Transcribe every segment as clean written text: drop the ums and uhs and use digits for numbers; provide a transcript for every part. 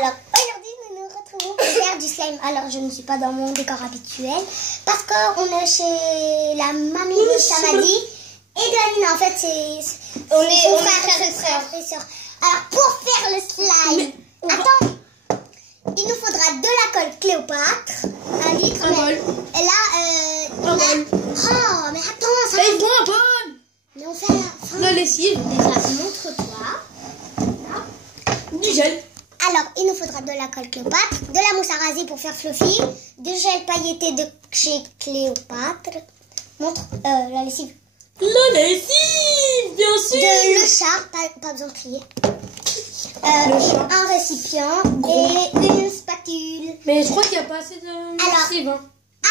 Alors, aujourd'hui, nous nous retrouvons pour faire du slime. Alors, je ne suis pas dans mon décor habituel parce qu'on est chez la mamie de Samadi et de Anina. En fait, on est frères et sœurs. Alors, pour faire le slime, attends, il nous faudra de la colle Cléopâtre, 1 litre. Et là, un bol. Oh, mais attends, ça il faut un bol. Mais on fait la lessive. Déjà, montre-toi. Du gel. Alors, il nous faudra de la colle Cléopâtre, de la mousse à raser pour faire fluffy, du gel pailleté de chez Cléopâtre. Montre la lessive. La lessive, bien sûr. De le chat, pas besoin de crier. Un récipient et une spatule. Mais je crois qu'il n'y a pas assez de lessive. Alors,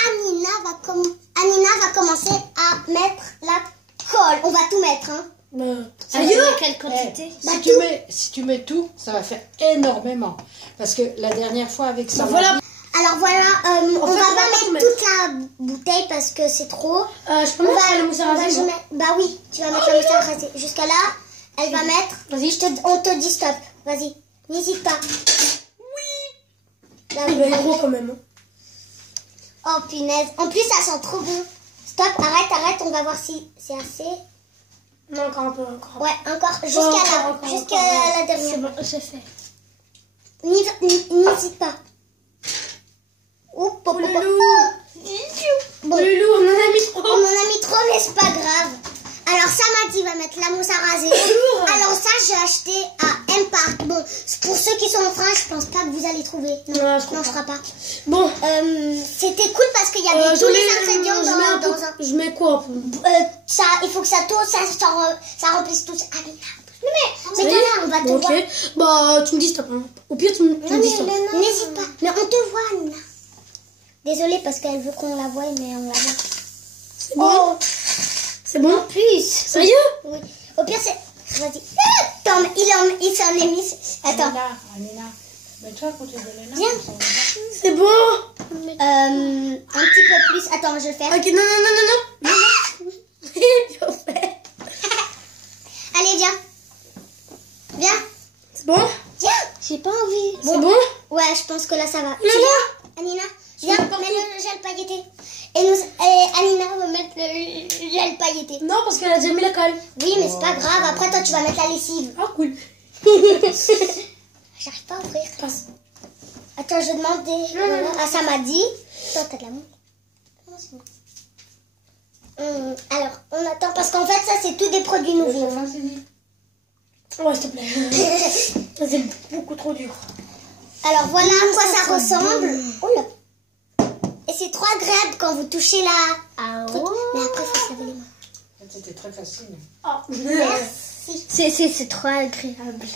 Anina va commencer à mettre la colle. On va tout mettre, hein. Sérieux? Quelle quantité? Si tu mets tout, ça va faire énormément. Parce que la dernière fois avec ça. Voilà. Alors voilà, on va pas mettre toute la bouteille parce que c'est trop. Je peux mettre la mousse à raser. Bah oui, tu vas mettre la mousse à raser. Jusqu'à là, elle va mettre. Vas-y. On te dit stop. Vas-y, n'hésite pas. Oui. Là, il va être gros quand même. Oh punaise. En plus, ça sent trop bon. Stop, arrête, on va voir si c'est assez. Non, encore un peu, encore. Ouais, encore. Jusqu'à la dernière. C'est bon, c'est fait. N'hésite pas. Bon, le loup, on en a mis trop. On en a mis trop, mais c'est pas grave. Alors, Samadi va mettre la mousse à raser. Alors, ça, j'ai acheté à M-Park. Bon, pour ceux qui sont en France, je pense pas que vous allez trouver. Non, je crois pas. Bon. C'était cool parce qu'il y avait tous les ingrédients dans un. Je mets quoi? Il faut que ça tourne, ça remplisse tout. Ah, mais là, on va te voir. Bah, tu me dis stop. Hein. Au pire, tu me dis stop. N'hésite pas. Mais on te voit, Nina. Désolée parce qu'elle veut qu'on la voie, mais on la voit. C'est bon. C'est bon? En plus. Sérieux? Oui. Au pire, c'est. Vas-y. Attends, il s'en est mis. Attends. Anina, mets-toi à côté de Léna. Viens. C'est bon. Un petit peu plus. Attends, je vais faire. Ok, non. Bien fait. Allez, viens. Viens. C'est bon? Viens. J'ai pas envie. C'est bon? Ouais, je pense que là, ça va. Anina, viens, mets le gel pailleté. Et Anina va mettre le gel pailleté. Non, parce qu'elle a déjà mis la colle. Oui, mais c'est pas grave. Après, toi, tu vas mettre la lessive. Ah, cool. J'arrive pas à ouvrir. Attends, je demande à Samadi. Toi, t'as de l'amour. Non, c'est bon. Alors, on attend parce qu'en fait, ça, c'est tous des produits nouveaux. Ouais, s'il te plaît. C'est beaucoup trop dur. Alors, voilà à quoi ça ressemble. Oula. Et c'est trop agréable quand vous touchez la truc. Mais après, il faut se laver les mains. C'était très facile. Oh, merci. C'est trop agréable.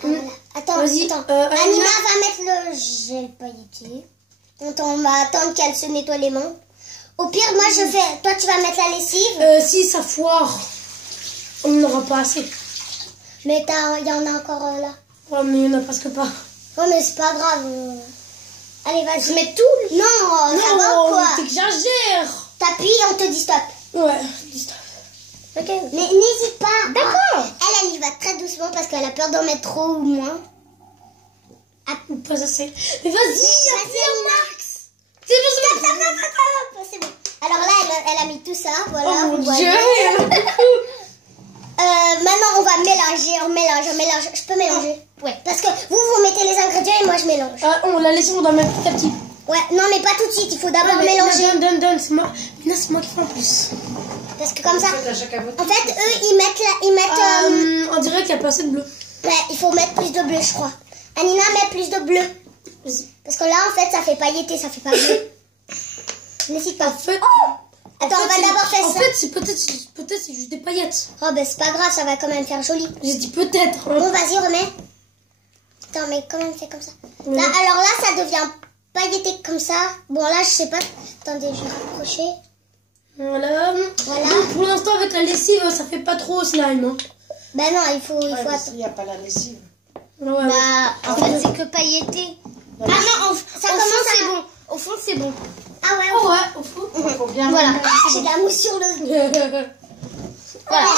Voilà. Attends. Anina va mettre le gel pailleté. On va attendre qu'elle se nettoie les mains. Au pire, moi, je fais... Toi, tu vas mettre la lessive. Si ça foire, on n'aura pas assez. Mais il y en a encore là. Ouais, mais il n'y en a presque pas. Ouais, mais c'est pas grave. Allez, vas-y. Mets tout. Non, ça va ou quoi? T'exagères. T'appuies, on te dit stop. Ouais, dis stop. Ok. Mais n'hésite pas. D'accord. Elle y va très doucement parce qu'elle a peur d'en mettre trop ou moins. Ou pas assez. Mais vas-y, Max. C'est bon. C'est bon. Alors là, elle a mis tout ça. Voilà. Oh mon Dieu. Maintenant, on va mélanger. On mélange. Je peux mélanger. Ouais. Parce que vous mettez les ingrédients et moi, je mélange. On l'a laissé, on doit mettre petit à petit. Ouais, non, mais pas tout de suite. Il faut d'abord mélanger. Donne. C'est moi. Mais là, c'est moi qui fais en plus. Parce que comme ça. En fait, eux, ils mettent. On dirait qu'il n'y a pas assez de bleu. Ouais, il faut mettre plus de bleu, je crois. Anina, met plus de bleu. Parce que là, en fait, ça fait pailleté, ça fait pas bleu. N'hésite pas. Attends, on va d'abord faire ça. En fait, peut-être c'est juste des paillettes. Oh, ben c'est pas grave, ça va quand même faire joli. J'ai dit peut-être. Bon, vas-y, remets. Attends, mais quand même, c'est comme ça. Là, alors là, ça devient pailleté comme ça. Bon, là, je sais pas. Attendez, je vais rapprocher. Voilà. Donc, pour l'instant, avec la lessive, ça fait pas trop slime. Hein. Ben non, il faut attendre. Il n'y a pas la lessive. Ouais. Bah, en fait, c'est que pailleté. Ah non, ça commence c'est bon. Au fond, c'est bon. Ah ouais, au fond. Il faut bien. Voilà. J'ai de la mousse sur le. Voilà.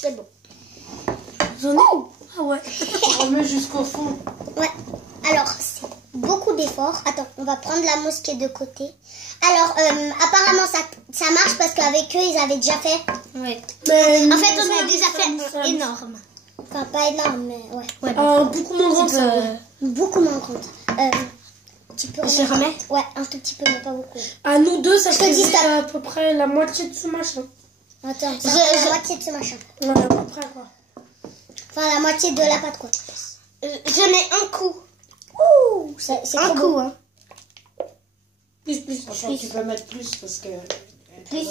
C'est bon. J'en ai. Ah ouais. On remet jusqu'au fond. Ouais. Alors, c'est beaucoup d'efforts. Attends, on va prendre la mousse qui est de côté. Alors, apparemment, ça marche parce qu'avec eux, ils avaient déjà fait. Ouais. Mais En fait, on a déjà fait énorme. Enfin, pas énorme, mais ouais. Ouais, beaucoup moins grand que ça. Beaucoup moins grande. Tu peux Je remets? Ouais, un tout petit peu, mais pas beaucoup. À nous deux, ça te fait dis, ça- à peu près la moitié de ce machin. Attends, ça fait la moitié de ce machin. Ouais, à peu près quoi. Enfin, la moitié de la pâte, quoi. Je mets un coup. Ouh, c'est Un trop coup, beau. hein. Plus. Franchement, tu peux mettre plus parce que. Plus.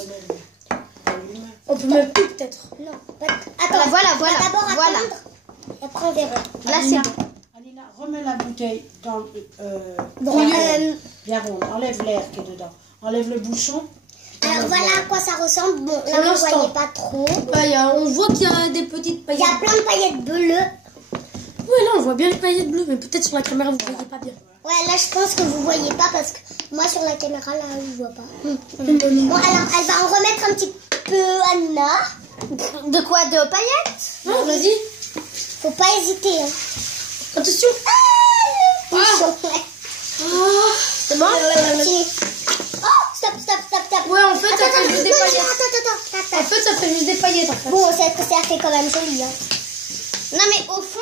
On peut mettre plus peut-être. Non, attends, Voilà, on va d'abord voilà. attendre. Et après, on verra. Là, c'est Alina, remets la bouteille dans le. Bon, Bien rond, enlève l'air qui est dedans. Enlève le bouchon. alors voilà à quoi ça ressemble. Bon, Pour là, vous ne l'instant. voyez pas trop. Ouais, on voit qu'il y a des petites Il y paillettes. a plein de paillettes bleues. Ouais, là, on voit bien les paillettes bleues, mais peut-être sur la caméra, vous ne voyez pas bien. Ouais, là, je pense que vous voyez pas parce que moi, sur la caméra, là, je vois pas. Bon, alors, elle va en remettre un petit peu, Anna. De quoi? De paillettes? Non, vas-y. Faut pas hésiter. Hein. Attention. Bouchon, ouais. C'est bon? Continue. Oh, stop. Ouais, en fait, ça fait juste des paillettes. Attends. En fait, ça fait juste des paillettes, en fait. Bon, ça fait quand même joli. Hein. Non, mais au fond,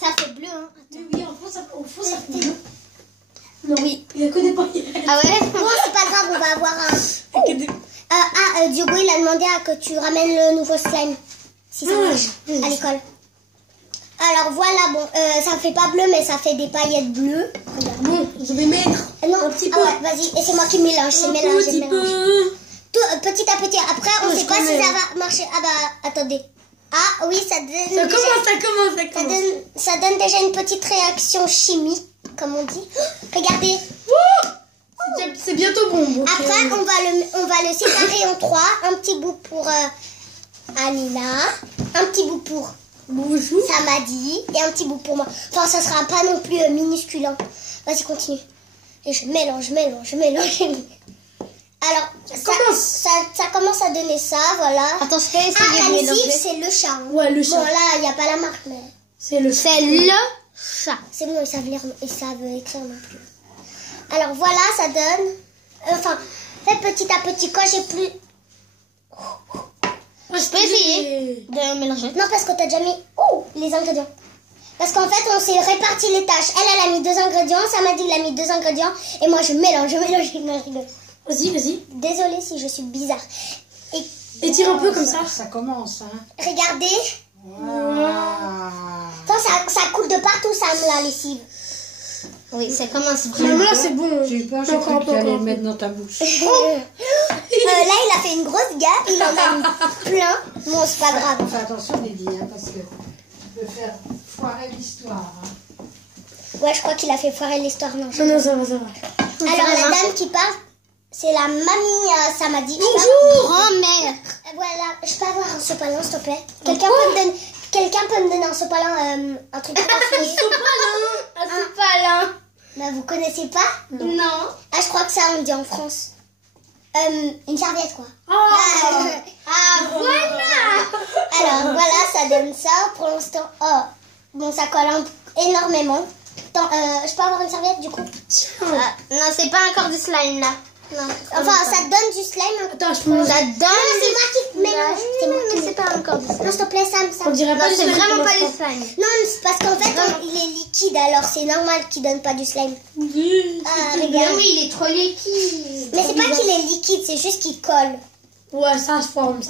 ça fait bleu, hein. Oui, au fond, ça fait bleu. Non, oui, il n'y a que des paillettes. Ah ouais? Bon, c'est pas grave, on va avoir un... Diogo, il a demandé à que tu ramènes le nouveau slime. Si ça marche, à l'école. Alors voilà, bon, ça fait pas bleu, mais ça fait des paillettes bleues. Regarde. Bon, je vais mettre Non, un petit ah peu. ouais, vas-y, et c'est moi qui mélange, Un petit peu. Tout, petit à petit. Après, on Ouais, sait Oh, pas si connais. ça va marcher. Ah bah, attendez. Ah oui, ça donne, Ça déjà, commence. ça donne déjà une petite réaction chimique, comme on dit. Regardez. C'est bientôt bon. donc, Après, on va le séparer en trois. Un petit bout pour Alina, un petit bout pour bonjour. Samadi et un petit bout pour moi. Enfin, ça sera pas non plus minuscule. Hein. Vas-y, continue. Et je mélange. Alors, ça commence à donner ça, voilà. Attends, je vais essayer Ah, de la mélanger. lessive, c'est le chat. Hein. Ouais, le chat. Bon, là, il n'y a pas la marque, mais C'est le C'est le chat. c'est bon, ils savent lire, ils savent écrire non plus. Alors, voilà, ça donne... Enfin, faites petit à petit. Quand j'ai plus... Je peux essayer de mélanger. Non, parce que t'as déjà mis les ingrédients. Parce qu'en fait, on s'est réparti les tâches. Elle a mis 2 ingrédients. Samadi, il a mis 2 ingrédients. Et moi, je mélange. Vas-y. Désolée si je suis bizarre. Et Étire un peu comme ça. Ça commence, hein. regardez. Voilà. Ça coule de partout, Sam, la lessive. Oui, ça commence Même vraiment. là, c'est bon. J'ai eu peur, j'ai cru que tu allais le mettre dans ta bouche. Là, il a fait une grosse gaffe. Il en a mis plein. Bon, c'est pas grave. Fais attention, Lydie, hein, parce que tu peux faire foirer l'histoire. Hein. Ouais, je crois qu'il a fait foirer l'histoire. Non, Non, ça va. alors, la dame qui parle, c'est la mamie Samadi. Bonjour, grand-mère. Voilà, je peux avoir un sopalin, s'il te plaît. Quelqu'un peut me donner un sopalin, un truc pour enfiler. Un sopalin. Bah, vous connaissez pas? Non. Ah, je crois que ça, on dit en France. Une serviette, quoi. Ah, voilà. Alors, voilà, ça donne ça pour l'instant. Oh, bon, ça colle énormément. Attends, je peux avoir une serviette, du coup? Non, c'est pas encore du slime, là. Non. Enfin, ça donne du slime. Attends, je peux. Ça Non, donne. c'est moi qui mélange. C'est moi qui mais c'est pas encore du slime. Non, s'il te plaît, Sam. On dirait Non, pas du c'est slime vraiment pour pas du l'instant. slime. Non, c'est parce qu'en fait, il est liquide, alors c'est normal qu'il donne pas du slime. Ah, regarde. Oui, il est trop liquide. Mais c'est pas qu'il est liquide, c'est juste qu'il colle. Ouais, ça se forme.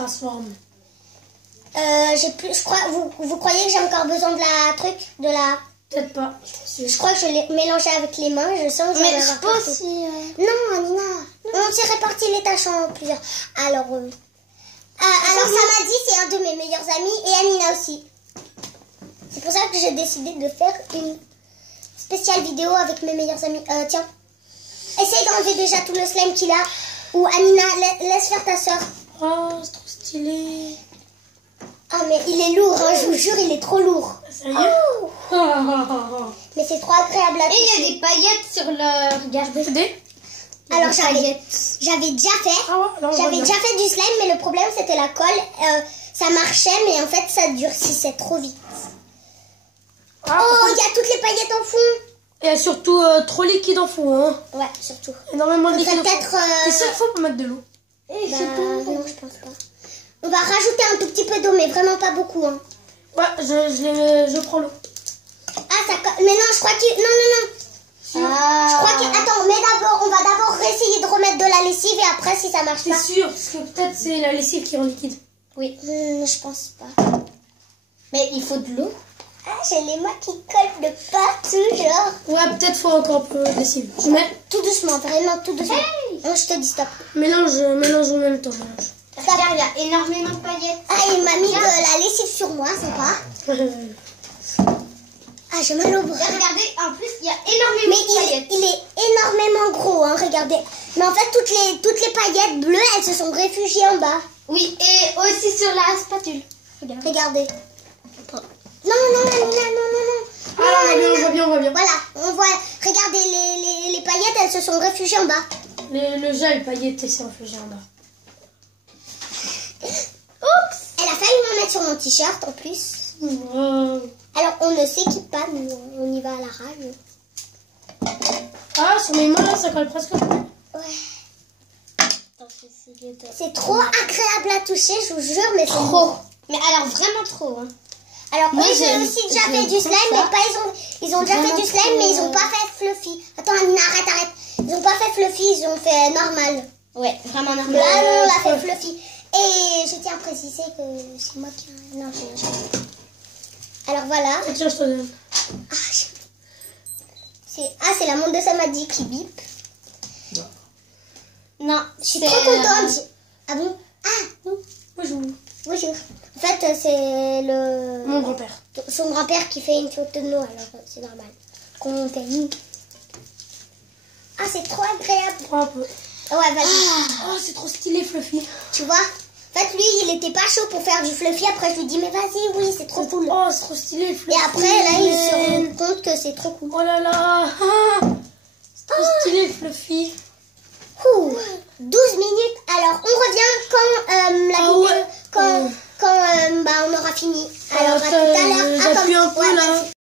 Je crois, vous croyez que j'ai encore besoin de la truc, de la... Peut-être pas. Je crois que je l'ai mélangé avec les mains, je sens que je vais Mais avoir je pense partout. Non, Anina, on s'est réparti les tâches en plusieurs. Alors Samadi, c'est un de mes meilleurs amis, et Anina aussi. C'est pour ça que j'ai décidé de faire une spéciale vidéo avec mes meilleurs amis. Tiens, essaye d'enlever déjà tout le slime qu'il a. Ou Anina, laisse faire ta soeur. Oh, c'est trop stylé. Ah, mais il est lourd, hein, je vous jure, il est trop lourd. Ça y est. Mais c'est trop agréable à Et il y toucher. a des paillettes sur le... Regardez. Alors j'avais déjà fait. Ah ouais, alors, on J'avais voit déjà fait du slime, mais le problème c'était la colle. Ça marchait, mais en fait ça durcissait trop vite. Ah, Oh, il y a toutes les paillettes en fond. Et surtout trop liquide en fond, hein. Ouais, surtout. Énormément de On liquide. va peut-être... Et 5 fois pour mettre de l'eau. Bah, non, je pense pas. On va rajouter un tout petit peu d'eau, mais vraiment pas beaucoup. Hein. Ouais, je prends l'eau. Ah, ça... Mais non, je crois que... Non, non, non. Je crois que... Attends, mais d'abord, on va d'abord essayer de remettre de la lessive et après, si ça marche pas... C'est sûr, parce que peut-être c'est la lessive qui rend liquide. Oui, je pense pas. Mais il faut de l'eau. Ah, j'ai les mains qui collent de partout, genre. Ouais, peut-être faut encore un peu de lessive. Je mets. Tout doucement, vraiment tout doucement. Non, je te dis stop. Mélange en même temps. Regarde, il y a énormément de paillettes. Ah, il m'a mis de la lessive sur moi, c'est pas. Ah, j'ai mal au bras. Et regardez, en plus, il y a Mais énormément de paillettes. il est énormément gros, hein, regardez. Mais en fait, toutes les paillettes bleues, elles se sont réfugiées en bas. Oui, et aussi sur la spatule. Regardez. Non, non, non, non, non, non, non. Ah, on voit bien. Voilà, on voit. Regardez, les paillettes, elles se sont réfugiées en bas. Le gel pailleté s'est réfugié en bas. Oups. Elle a failli m'en mettre sur mon t-shirt en plus. Wow. Alors, on ne s'équipe pas, nous, on y va à la rage. Ah, sur mes mains, là, ça colle presque. Ouais. C'est trop agréable à toucher, je vous jure, mais c'est Trop. Mais alors, vraiment trop. Hein. Alors, Moi, eux, j'ai j'aime- aussi déjà j'aime fait du pas slime, ça. mais pas ils ont déjà fait Vraiment du slime, trop, mais ils ont pas fait fluffy. Attends, Anina, arrête. Ils ont pas fait fluffy, ils ont fait normal. Ouais, vraiment normal. Là, on l'a fait fluffy. Et je tiens à préciser que c'est moi qui... Non, je... Alors, voilà. Tiens, je te donne. C'est la montre de Samadi qui bip. Non, Je suis trop contente. Ah bon? Ah, non. Bonjour. Bonjour. En fait, c'est le... Mon grand-père. Son grand-père qui fait une photo de nous, alors c'est normal. Qu'on fait nous. Ah, c'est trop agréable. Prends un peu. Ouais, vas-y. Oh, c'est trop stylé, Fluffy. Tu vois? En fait, lui, il était pas chaud pour faire du fluffy. Après, je lui dis, mais vas-y, oui, c'est trop cool. Oh, c'est trop stylé, Fluffy. Et après, là, il se rend compte que c'est trop cool. Oh là là. Ah, c'est trop stylé, Fluffy. Ouh.